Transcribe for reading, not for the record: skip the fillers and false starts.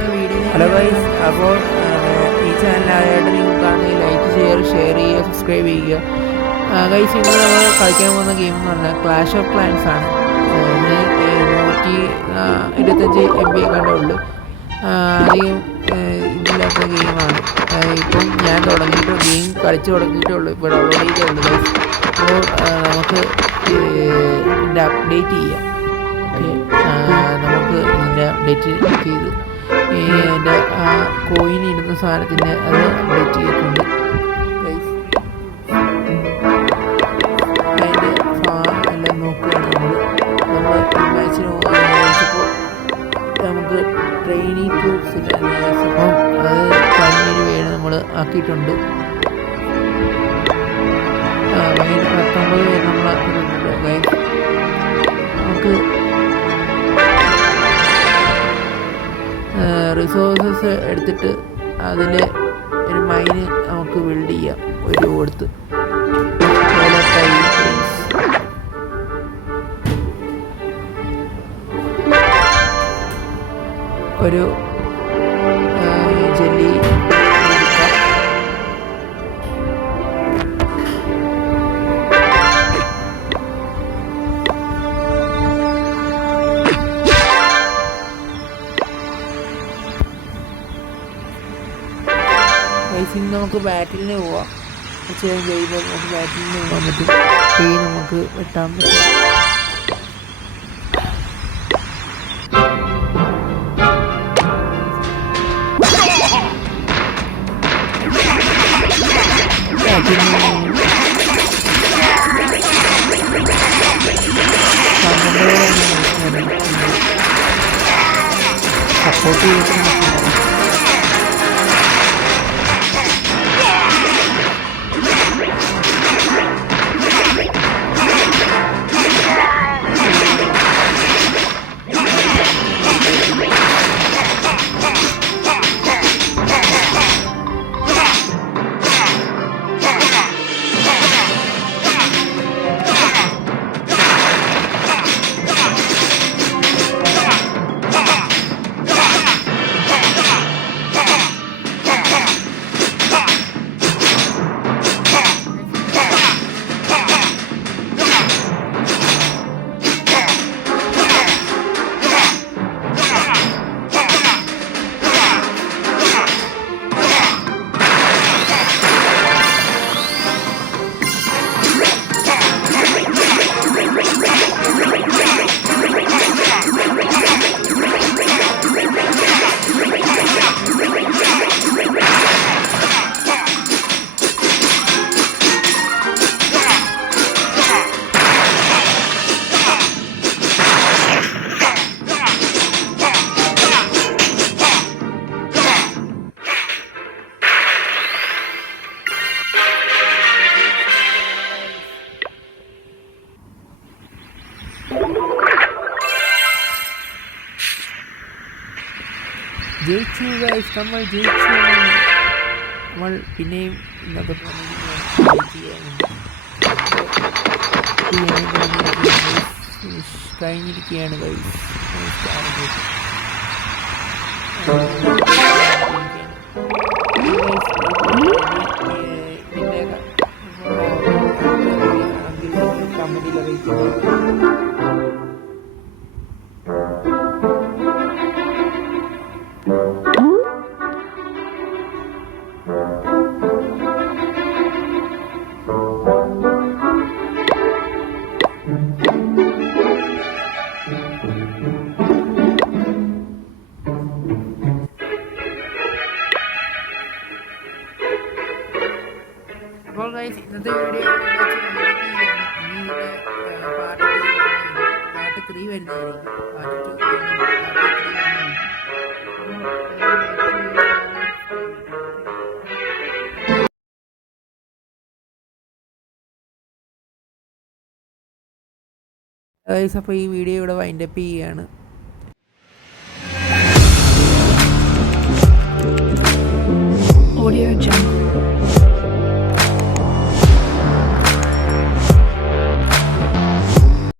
Hello guys, അപ്പോൾ ഈ ചാനലായിട്ട് നിങ്ങൾ കാണുന്നത് ലൈക്ക് ഷെയർ ചെയ്യുക, സബ്സ്ക്രൈബ് ചെയ്യുക. ഗൈസ്, ഇന്ന് നമ്മൾ കളിക്കാൻ പോകുന്ന ഗെയിം എന്ന് പറഞ്ഞാൽ ക്ലാഷ് ഓഫ് ക്ലാൻസ് ആണ്. ഇത് 125 MB കണ്ടേ ഉള്ളൂ. അധികം ഇതില്ലാത്ത ഗെയിമാണ്. ഇപ്പം ഞാൻ ഗെയിം കളിച്ച് തുടങ്ങിയിട്ടേ ഉള്ളൂ, ഇപ്പോൾ ഡൗൺലോഡ് ചെയ്തേ ഉള്ളൂ ഗൈസ്. അപ്പോൾ നമുക്ക് ഇതിൻ്റെ അപ്ഡേറ്റ് ചെയ്യാം. ഓക്കെ, നമുക്ക് ഇതിൻ്റെ അപ്ഡേറ്റ് ചെയ്ത് എൻ്റെ ആ കോയിൻ ഇടുന്ന സാധനത്തിൻ്റെ അത് അപ്ഡേറ്റ് ചെയ്തിട്ടുണ്ട് ഗൈസ്. അതിൻ്റെ എല്ലാം നോക്കുകയാണ് നമ്മൾ മാച്ചിന് ചോദിച്ചപ്പോൾ നമുക്ക് ട്രെയിനിങ് ട്രൂപ്സിൻ്റെ അപ്പം അത് 15 രൂപയാണ് നമ്മൾ ആക്കിയിട്ടുണ്ട്. 19 പേര് നമ്മൾ ആക്കിയിട്ടുണ്ട് ഗൈസ്. നമുക്ക് റിസോഴ്സസ് എടുത്തിട്ട് അതിൽ ഒരു മൈന് നമുക്ക് ബിൽഡ് ചെയ്യാം. ഒരു കൊടുത്ത് ഒരു ജെല്ലി ഇന്ന് നമുക്ക് ബാറ്റിലിന് പോവാം. ചെയ്യുമ്പോൾ നമുക്ക് ബാറ്റിലിന് പോകാൻ പറ്റും. നമുക്ക് വെട്ടാൻ പറ്റും. സപ്പോർട്ട് ചെയ്തിട്ട് ജയിച്ചു ഗൈസ്, നമ്മൾ ജയിച്ചു. നമ്മൾ പിന്നെയും ഇന്നത്തെ കഴിഞ്ഞിരിക്കുകയാണ് ഗൈസ്. കമ്പനിയിലെ അപ്പോൾ ഗൈസ്, ഇന്നത്തെ വീഡിയോ പാർട്ട് 3 വരുന്നതായിരിക്കും. ഗൈസ്, അപ്പോൾ ഈ വീഡിയോ ഇവിടെ വൈൻഡപ്പ് ചെയ്യുകയാണ്. Audio Jungle.